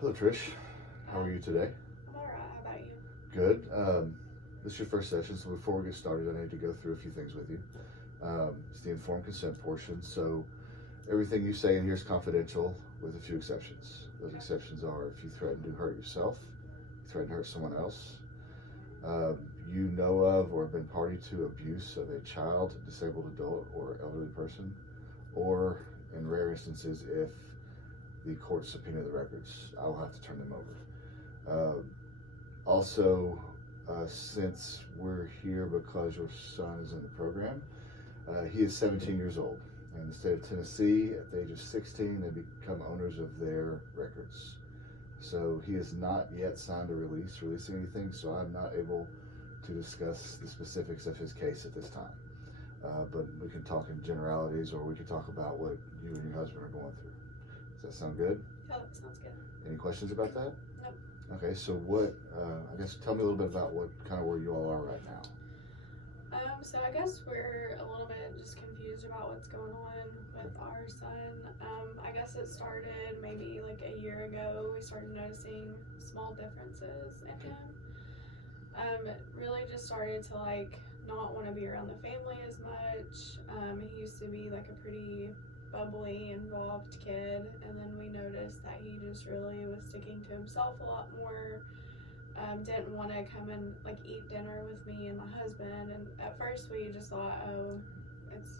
Hello, Trish. How are you today? I'm alright. How about you? Good. This is your first session, so before we get started, I need to go through a few things with you. It's the informed consent portion, so everything you say in here is confidential with a few exceptions. Those exceptions are if you threaten to hurt yourself, you threaten to hurt someone else, you know of or have been party to abuse of a child, disabled adult, or elderly person, or in rare instances, if the court subpoena the records, I'll have to turn them over. Also, since we're here because your son is in the program, he is 17 years old. In the state of Tennessee, at the age of 16, they become owners of their records. So he has not yet signed a releasing anything, so I'm not able to discuss the specifics of his case at this time. But we can talk in generalities, or we can talk about what you and your husband are going through. Does that sound good? Oh, that sounds good. Any questions about that? Nope. Okay, so what, I guess tell me a little bit about where you all are right now. So I guess we're a little bit just confused about what's going on with our son. I guess it started maybe like a year ago. We started noticing small differences in him. It really just started to not want to be around the family as much. He used to be like a pretty bubbly, involved kid, and then we noticed that he just really was sticking to himself a lot more. Didn't want to come and eat dinner with me and my husband, and at first we just thought, oh, it's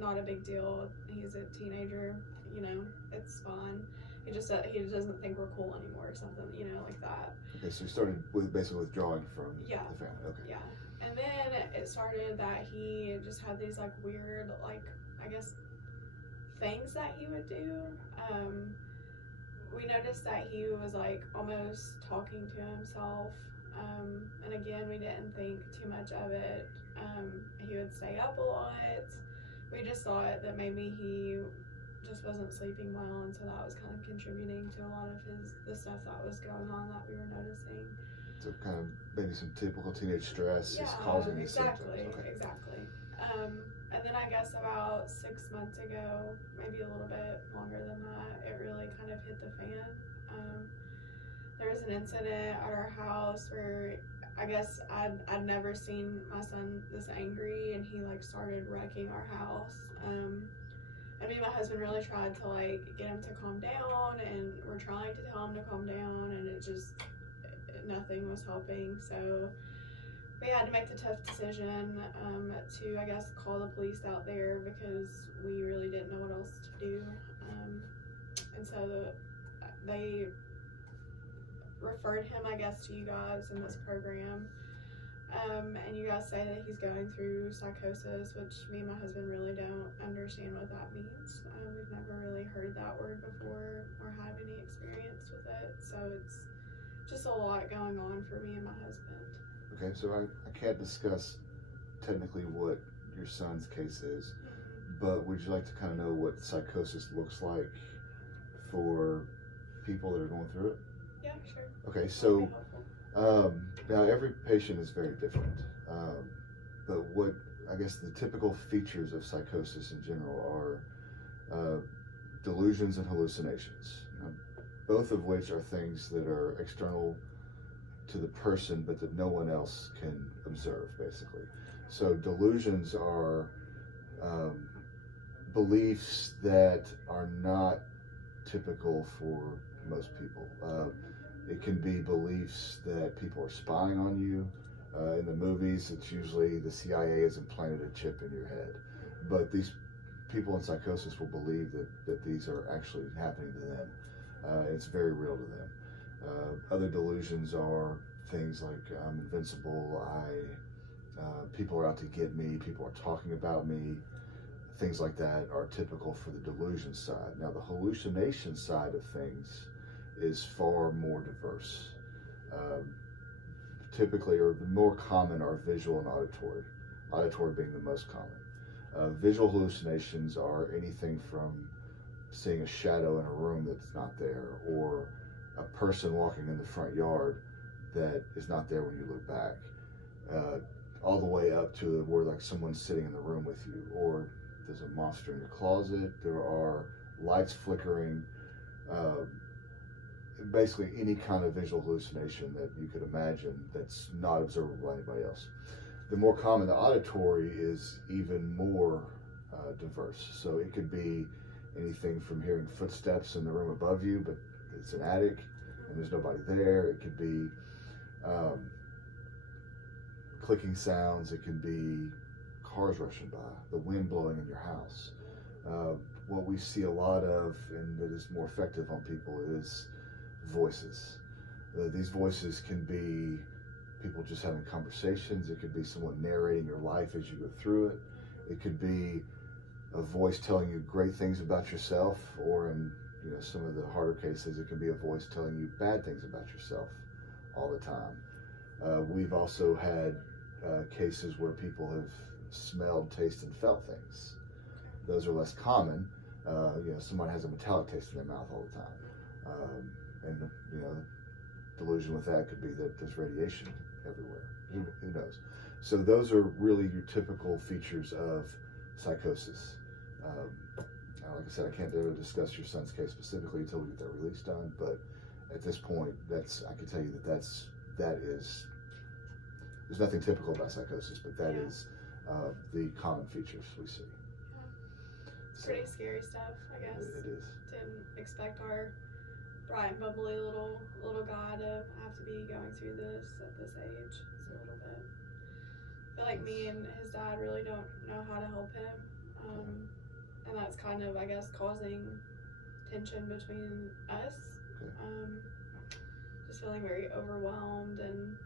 not a big deal, he's a teenager, it's fine. He doesn't think we're cool anymore or something, like that. Okay, so you started with basically withdrawing from Yeah. the family. Okay. Yeah. And then it started that he just had these weird, I guess, things that he would do. We noticed that he was almost talking to himself. And again, we didn't think too much of it. He would stay up a lot. We just thought that maybe he just wasn't sleeping well, and so that was kind of contributing to a lot of the stuff that was going on that we were noticing. So kind of maybe some typical teenage stress is causing these symptoms. Okay. Exactly. And then I guess about 6 months ago, maybe a little bit longer than that, it really kind of hit the fan. There was an incident at our house where I guess I'd never seen my son this angry, and he started wrecking our house. And me and my husband really tried to get him to calm down, and we're trying to tell him to calm down, and nothing was helping. So we had to make the tough decision to, I guess, call the police out there because we really didn't know what else to do. And so they referred him, I guess, to you guys in this program. And you guys say that he's going through psychosis, which me and my husband really don't understand what that means. We've never really heard that word before or have any experience with it. So it's just a lot going on for me and my husband. Okay, so I can't discuss technically what your son's case is, but would you like to kind of know what psychosis looks like for people that are going through it? Yeah, sure. Okay, so now every patient is very different, but what I guess the typical features of psychosis in general are delusions and hallucinations, both of which are things that are external to the person but that no one else can observe, basically. So delusions are beliefs that are not typical for most people. It can be beliefs that people are spying on you. In the movies, it's usually the CIA has implanted a chip in your head. But these people in psychosis will believe that these are actually happening to them. It's very real to them. Other delusions are things like I'm invincible, people are out to get me, people are talking about me. Things like that are typical for the delusion side. Now, the hallucination side of things is far more diverse. Typically, or the more common, are visual and auditory. Auditory being the most common. Visual hallucinations are anything from seeing a shadow in a room that's not there, or a person walking in the front yard that is not there when you look back, all the way up to where someone's sitting in the room with you, or there's a monster in your closet, there are lights flickering, basically any kind of visual hallucination that you could imagine that's not observable by anybody else. The more common, the auditory, is even more diverse. So it could be anything from hearing footsteps in the room above you, but it's an attic and there's nobody there. It could be clicking sounds. It can be cars rushing by, the wind blowing in your house. What we see a lot of, and that is more effective on people, is voices. These voices can be people just having conversations. It could be someone narrating your life as you go through it. It could be a voice telling you great things about yourself, or in some of the harder cases, it can be a voice telling you bad things about yourself all the time. We've also had cases where people have smelled, tasted, and felt things. Those are less common. Someone has a metallic taste in their mouth all the time, and delusion with that could be that there's radiation everywhere. Who knows? So those are really your typical features of psychosis. Like I said, I can't really discuss your son's case specifically until we get that release done. But at this point, I can tell you that is. There's nothing typical about psychosis, but that is the common features we see. It's pretty scary stuff, I guess. It is. Didn't expect our bright and bubbly little guy to have to be going through this at this age. It's a little bit. I feel like me and his dad really don't know how to help him, and that's kind of, I guess, causing tension between us. Just feeling very overwhelmed, and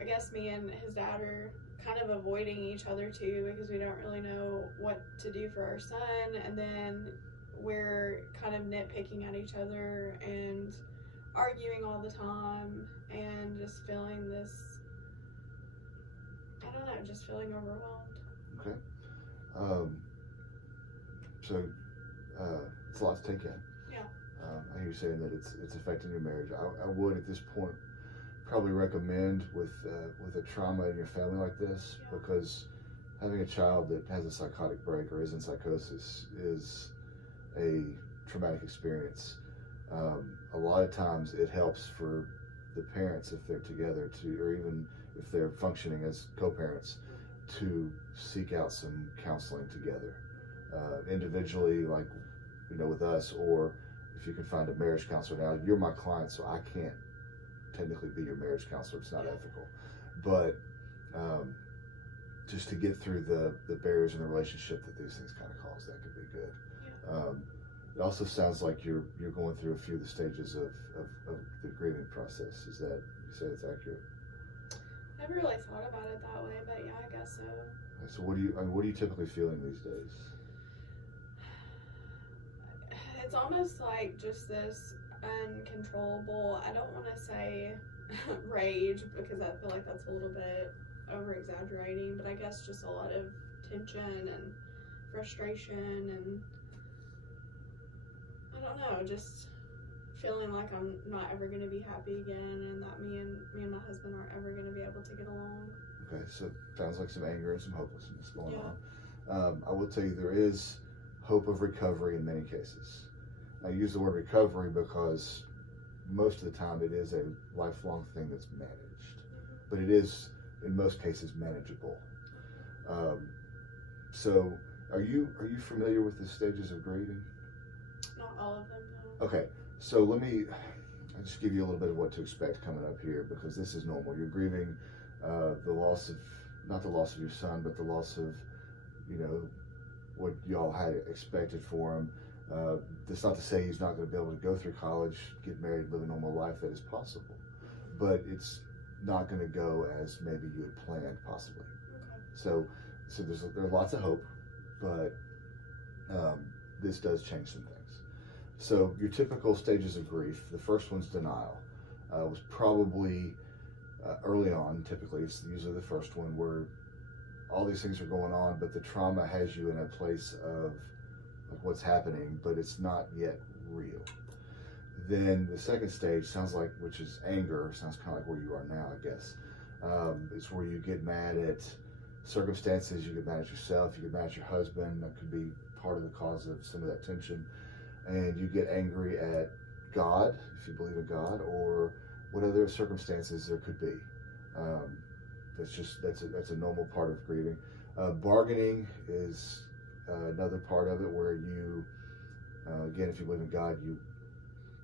I guess me and his dad are kind of avoiding each other too, because we don't really know what to do for our son, and then we're kind of nitpicking at each other and arguing all the time, and just feeling this, I don't know, just feeling overwhelmed. Okay. So it's a lot to take in. Yeah. I hear you saying that it's affecting your marriage. I would at this point probably recommend with a trauma in your family like this, because having a child that has a psychotic break or is in psychosis is a traumatic experience. A lot of times it helps for the parents, if they're together, or even if they're functioning as co-parents, to seek out some counseling together, individually, like with us, or if you can find a marriage counselor. Now, you're my client, so I can't technically be your marriage counselor. It's not ethical, but just to get through the barriers in the relationship that these things kind of cause, that could be good. It also sounds like you're going through a few of the stages of the grieving process. Is that, you say that's accurate? I never really thought about it that way, but yeah, I guess so. So what are you typically feeling these days? It's almost like just this uncontrollable, I don't want to say rage, because I feel like that's a little bit over exaggerating, but I guess just a lot of tension and frustration, and I don't know, just feeling like I'm not ever going to be happy again, and that me and my husband aren't ever going to be able to get along. Okay, so it sounds like some anger and some hopelessness going on. I will tell you, there is hope of recovery in many cases. I use the word recovery because most of the time it is a lifelong thing that's managed, but it is in most cases manageable. So are you familiar with the stages of grieving? Not all of them, no. Okay, so I'll just give you a little bit of what to expect coming up here, because this is normal. You're grieving the loss of, not the loss of your son, but the loss of, what y'all had expected for him. That's not to say he's not going to be able to go through college, get married, live a normal life. That is possible, but it's not going to go as maybe you had planned, possibly. Okay. So there's lots of hope, but this does change some things. So your typical stages of grief, the first one's denial. Was probably early on. Typically, it's usually the first one, where all these things are going on, but the trauma has you in a place of like what's happening, but it's not yet real. Then the second stage sounds like, which is anger, sounds kind of like where you are now, I guess. It's where you get mad at circumstances, you get mad at yourself, you get mad at your husband. That could be part of the cause of some of that tension. And you get angry at God, if you believe in God, or whatever circumstances there could be. That's a normal part of grieving. Bargaining is another part of it where you, again, if you believe in God, you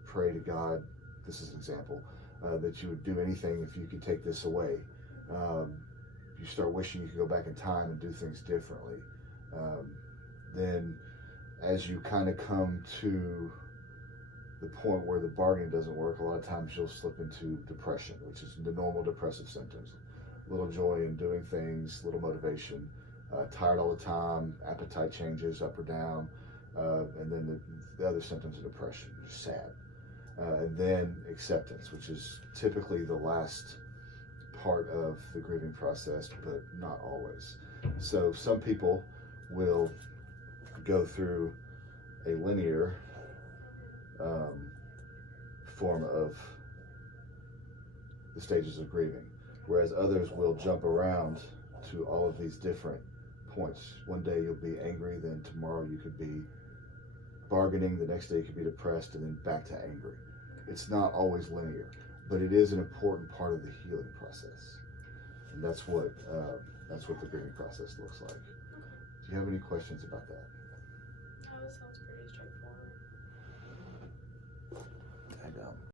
pray to God. This is an example that you would do anything if you could take this away. You start wishing you could go back in time and do things differently. Then, as you kind of come to the point where the bargaining doesn't work, a lot of times you'll slip into depression, which is the normal depressive symptoms. Little joy in doing things, little motivation, tired all the time, appetite changes up or down, and then the other symptoms of depression, just sad. And then acceptance, which is typically the last part of the grieving process, but not always. So some people will go through a linear form of the stages of grieving, whereas others will jump around to all of these different points. One day you'll be angry, then tomorrow you could be bargaining, the next day you could be depressed, and then back to angry. It's not always linear, but it is an important part of the healing process, and that's what the grieving process looks like. Do you have any questions about that? That sounds pretty straightforward. I know.